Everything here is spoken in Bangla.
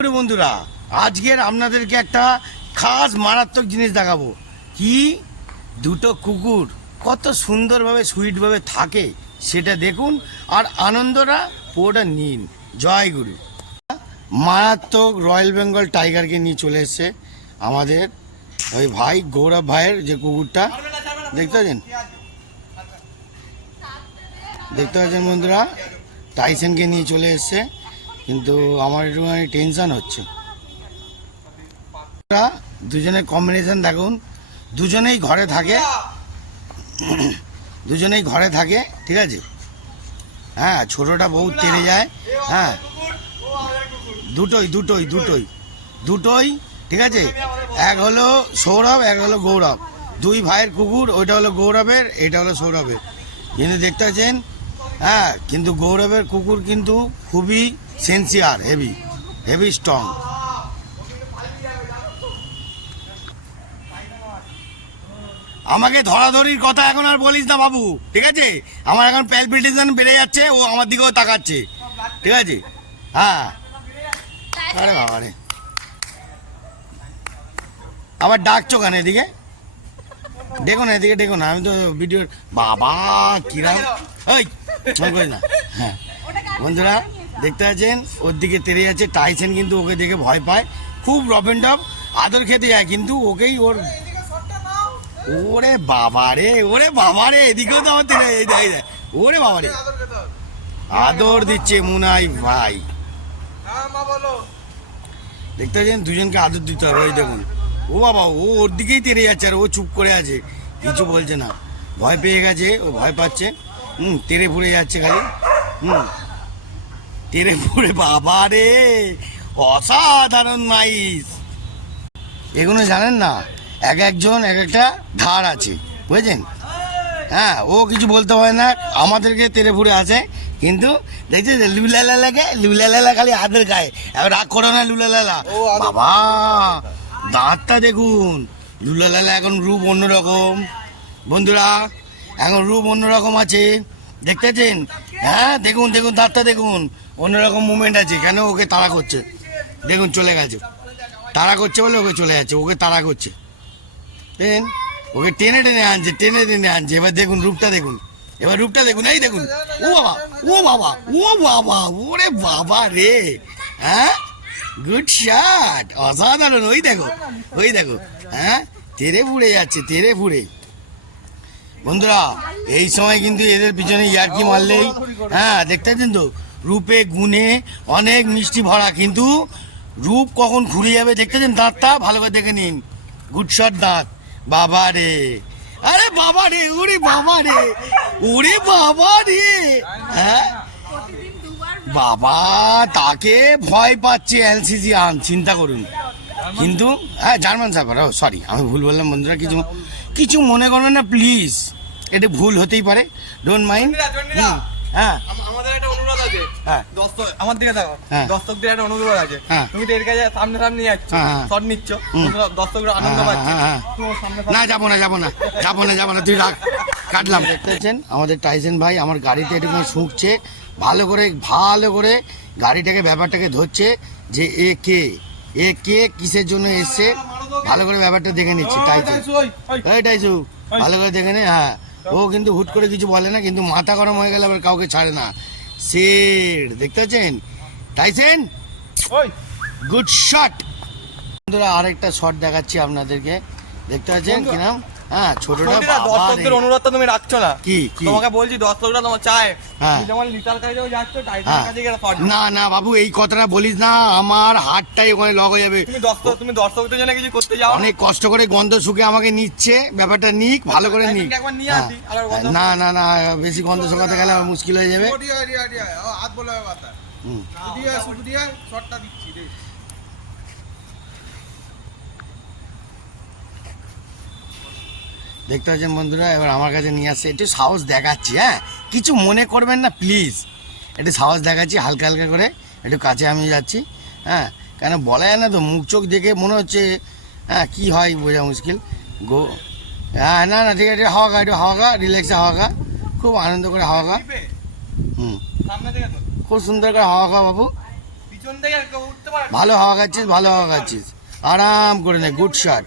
বন্ধুরা, আজকের আপনাদেরকে একটা খাস মারাত্মক জিনিস দেখাবো। কি দুটো কুকুর কত সুন্দরভাবে সুইটভাবে থাকে সেটা দেখুন আর আনন্দটা পুরোটা নিন। জয় গুরু। মারাত্মক রয়্যাল বেঙ্গল টাইগারকে নিয়ে চলে এসছে আমাদের ওই ভাই গৌরব ভাইয়ের যে কুকুরটা দেখতে পাচ্ছেন বন্ধুরা, টাইসনকে নিয়ে চলে এসছে। কিন্তু আমার একটুখানি টেনশন হচ্ছে। দুজনের কম্বিনেশন দেখুন, দুজনেই ঘরে থাকে, ঠিক আছে। হ্যাঁ, ছোটটা বহুত তেড়ে যায়। হ্যাঁ, দুটোই ঠিক আছে। এক হলো সৌরভ, এক হলো গৌরব, দুই ভাইয়ের কুকুর। ওইটা হলো গৌরবের, এটা হলো সৌরভের। কিন্তু দেখতে পাচ্ছেন, হ্যাঁ, কিন্তু গৌরবের কুকুর কিন্তু খুবই সেন্সিয়ার, হেভি স্ট্রং। আমাকে ধরাধরির কথা এখন আর বলিস না বাবু, ঠিক আছে। আমার এখন প্যালপিটেশন বেড়ে যাচ্ছে, ও আমার দিকেও তাকাচ্ছে, ঠিক আছে। হ্যাঁ, আরে বাবা রে, আবার ডাকছো কেন? এদিকে দেখো না, আমি তো ভিডিওর বাবা কিরাম না। হ্যাঁ বন্ধুরা, দেখতে পাচ্ছেন ওর দিকে তেড়ে যাচ্ছে। টাইসন কিন্তু ওকে দেখে ভয় পায়, খুব রফ এন্ড টাফ আদর খেতে যায়, কিন্তু ওকেই ওরে বাবা রে এদিকেও তো আমার তেড়ে ওরে বাবা রে আদর দিচ্ছে মুনাই ভাই। দেখতে পাচ্ছেন দুজনকে আদর দিতে হবে। ওই দেখুন, ও বাবা, ও ওর দিকেই তেড়ে যাচ্ছে আর ও চুপ করে আছে, কিছু বলছে না। ভয় পেয়ে গেছে, ও ভয় পাচ্ছে। তেড়ে ফুড়ে যাচ্ছে খালি। তেরে ফুড়ে বাবা রে, অসাধারণ নাইস। এগুলো জানেন না, একজন এক একটা ধার আছে, বুঝেছেন। হ্যাঁ, ও কিছু বলতে হয় না, আমাদেরকে তেরে ফুড়ে আসে। কিন্তু দেখছি লুলালা খালি হাতের গায়ে। এবার রাগ করো না লুলালা বাবা, দাঁতটা দেখুন। লুলালা এখন রূপ অন্যরকম বন্ধুরা, এখন রূপ অন্যরকম আছে, দেখতেছেন। হ্যাঁ, দেখুন দাঁতটা দেখুন, অন্যরকম মুভমেন্ট আছে। কেন? ওকে তাড়া করছে, দেখুন চলে গেছে। তাড়া করছে বলে ওকে চলে যাচ্ছে, ওকে তাড়া করছে। ওকে টেনে আনছে। এবার দেখুন রূপটা দেখুন, এই দেখুন। ও বাবা, ওরে বাবা রে। হ্যাঁ, গুড শট, অসাধারণ। ওই দেখো। হ্যাঁ, তেরে ফুড়ে বন্ধুরা। এই সময় কিন্তু এদের পিছনে ইয়ার্কি মারলেই, হ্যাঁ, দেখতে পাচ্ছেন তো, রূপে গুণে অনেক মিষ্টি ভরা, কিন্তু রূপ কখন ঘুরে যাবে দেখতে পাচ্ছেন। দাঁতটা ভালো করে দেখে নিন, গুড শট দাঁত। বাবা রে, আরে বাবা রে, ওরে বাবা রে। হ্যাঁ বাবা, তাকে ভয় পাচ্ছে এলসিসি আন, চিন্তা করুন। কিন্তু হ্যাঁ, জার্মান সাফার, সরি আমি ভুল বললাম বন্ধুরা, কিছু মনে করবেন না প্লিজ, এটা ভুল হতেই পারে, ডোন্ট মাইন্ড। হ্যাঁ, আমাদের একটা অনুরোধ আছে। হ্যাঁ, আমার দিকে দেখো, দর্শকদের একটা অনুরোধ আছে। তুমি তো এর কাছে সামনে যাচ্ছ, শট নিচ্ছ, দর্শকরা আনন্দ পাচ্ছে। না, যাবো না, তুই রাখ, কাটলাম। দেখতেছেন আমাদের টাইসন ভাই আমার গাড়িতে একটু শুঁকছে, ভালো করে গাড়িটাকে, ব্যাপারটাকে ধরছে যে এ কে কিসের জন্য এসছে, ভালো করে ব্যাপারটা দেখে নিচ্ছে। টাইসু ভালো করে দেখে নে। হ্যাঁ, ও কিন্তু হুট করে কিছু বলে না, কিন্তু মাথা গরম হয়ে গেলে আবার কাউকে ছাড়ে না। সেট, দেখতে পাচ্ছেন টাইসন, গুড শট। বন্ধুরা, আরেকটা শট দেখাচ্ছি আপনাদেরকে, দেখতে পাচ্ছেন কিরাম। হ্যাঁ, ছোটটা দর্শকদের অনুরোধটা তুমি রাখছো না। কি তোমাকে বলছি, দর্শকরা তোমার চায় যেমন লিটাল কাজেও যাচ্ছ, টাইটানের কাছে গিয়ে শট। না বাবু, এই কথাটা বলিস না, আমার হাতটাই ওখানে লগ হয়ে যাবে। তুমি দর্শকদের জন্য কিছু করতে যাও, অনেক কষ্ট করে গন্ধ শুকে আমাকে নিচ্ছে, ব্যাপারটা নিক, ভালো করে নিক। না, বেশি গন্ধ শুকাতে গেলে আমার মুশকিল হয়ে যাবে। দেখতে পাচ্ছেন বন্ধুরা, এবার আমার কাছে নিয়ে আসছে, একটু সাহস দেখাচ্ছি। হ্যাঁ, কিছু মনে করবেন না প্লিজ, একটু সাহস দেখাচ্ছি হালকা করে, একটু কাছে আমি যাচ্ছি। হ্যাঁ, কেন বলা যায় না তো, মুখ চোখ দেখে মনে হচ্ছে, হ্যাঁ, কি হয় বোঝা মুশকিল। হ্যাঁ, না ঠিক আছে, হাওয়া খা, রিল্যাক্সে হাওয়া খা, খুব আনন্দ করে হাওয়া খা। খুব সুন্দর করে হাওয়া খা বাবু। পিছন থেকে ভালো হাওয়া খাচ্ছিস, ভালো হাওয়া খাচ্ছিস, আরাম করে নে, গুড শট।